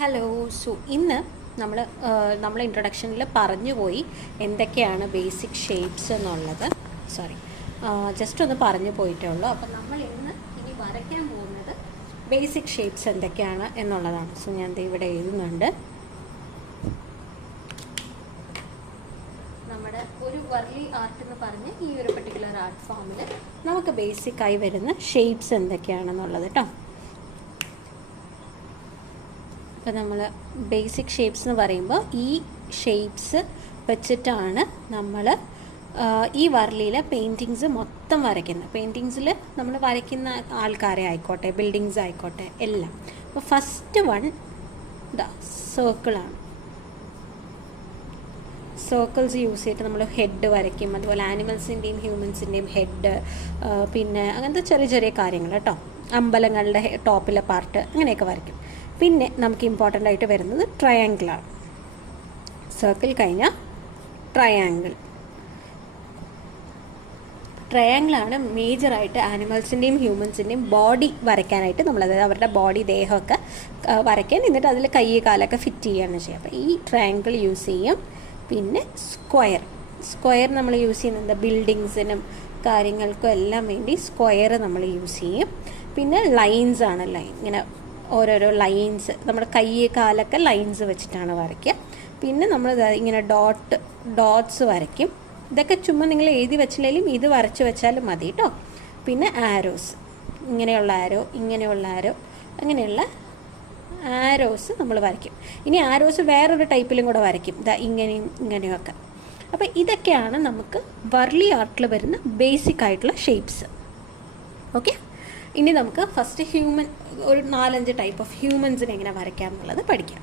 Hello. So ഇന്ന് നമ്മൾ ഇൻട്രൊഡക്ഷനിൽ പറഞ്ഞു പോയി എന്തൊക്കെയാണ് ബേസിക് ഷേപ്സ് എന്നുള്ളത്. ജസ്റ്റ് ഒന്ന് പറഞ്ഞു പോയിട്ടേ ഉള്ളൂ. അപ്പം നമ്മൾ ഇനി വരയ്ക്കാൻ പോകുന്നത് ബേസിക് ഷേപ്സ് എന്തൊക്കെയാണ് എന്നുള്ളതാണ്. സോ ഞാൻ ഇവിടെ എഴുതുന്നുണ്ട്. നമ്മുടെ ഒരു വർലി ആർട്ട് എന്ന് പറഞ്ഞ് ഈ ഒരു പർട്ടിക്കുലർ ആർട്ട് ഫോമിൽ നമുക്ക് ബേസിക്കായി വരുന്ന ഷേപ്സ് എന്തൊക്കെയാണെന്നുള്ളത് കേട്ടോ. അപ്പോൾ നമ്മൾ ബേസിക് ഷേപ്സ് എന്ന് പറയുമ്പോൾ ഈ ഷേപ്സ് വെച്ചിട്ടാണ് നമ്മൾ ഈ വർലിയിലെ പെയിൻറ്റിങ്സ് മൊത്തം വരയ്ക്കുന്നത്. പെയിൻറ്റിങ്സിൽ നമ്മൾ വരയ്ക്കുന്ന ആൾക്കാരെ ആയിക്കോട്ടെ, ബിൽഡിങ്സ് ആയിക്കോട്ടെ, എല്ലാം. അപ്പോൾ ഫസ്റ്റ് വൺ സർക്കിളാണ്. സർക്കിൾസ് യൂസ് ചെയ്തിട്ട് നമ്മൾ ഹെഡ് വരയ്ക്കും. അതുപോലെ ആനിമൽസിൻ്റെയും ഹ്യൂമൻസിൻ്റെയും ഹെഡ്, പിന്നെ അങ്ങനത്തെ ചെറിയ ചെറിയ കാര്യങ്ങൾ കേട്ടോ. അമ്പലങ്ങളുടെ ടോപ്പിലെ പാർട്ട് അങ്ങനെയൊക്കെ വരയ്ക്കും. പിന്നെ നമുക്ക് ഇമ്പോർട്ടൻ്റ് ആയിട്ട് വരുന്നത് ട്രയാങ്കിളാണ്. സർക്കിൾ കഴിഞ്ഞാൽ ട്രയാങ്കിളാണ് മേജറായിട്ട് ആനിമൽസിൻ്റെയും ഹ്യൂമൻസിൻ്റെയും ബോഡി വരയ്ക്കാനായിട്ട് അതായത് അവരുടെ ബോഡി, ദേഹമൊക്കെ വരയ്ക്കാൻ, എന്നിട്ട് അതിൽ കൈ കാലൊക്കെ ഫിറ്റ് ചെയ്യുകയാണ് ചെയ്യുക. അപ്പോൾ ഈ ട്രയാങ്കിൾ യൂസ് ചെയ്യും. പിന്നെ സ്ക്വയർ നമ്മൾ യൂസ് ചെയ്യുന്നത് ബിൽഡിങ്സിനും കാര്യങ്ങൾക്കും എല്ലാം വേണ്ടി സ്ക്വയർ നമ്മൾ യൂസ് ചെയ്യും. പിന്നെ ലൈൻസ് ആണ്, ഇങ്ങനെ ഓരോരോ ലൈൻസ്, നമ്മുടെ കൈ കാലൊക്കെ ലൈൻസ് വെച്ചിട്ടാണ് വരയ്ക്കുക. പിന്നെ നമ്മൾ ഇങ്ങനെ ഡോട്ട്സ് വരയ്ക്കും. ഇതൊക്കെ ചുമ്മാ നിങ്ങൾ എഴുതി വെച്ചില്ലെങ്കിലും ഇത് വരച്ച് വെച്ചാലും മതി കേട്ടോ. പിന്നെ ആരോസ്, ഇങ്ങനെയുള്ള ആരോ അങ്ങനെയുള്ള ആരോസ് നമ്മൾ വരയ്ക്കും. ഇനി ആരോസ് വേറൊരു ടൈപ്പിലും കൂടെ വരയ്ക്കും, ഇങ്ങനെയൊക്കെ. അപ്പോൾ ഇതൊക്കെയാണ് നമുക്ക് വർലി ആർട്ടിൽ വരുന്ന ബേസിക് ആയിട്ടുള്ള ഷേപ്സ്. ഓക്കെ, ഇനി നമുക്ക് ഫസ്റ്റ് ഒരു 4-5 ടൈപ്പ് ഓഫ് ഹ്യൂമൻസിനെ എങ്ങനെ വരയ്ക്കാം എന്നുള്ളത് പഠിക്കാം.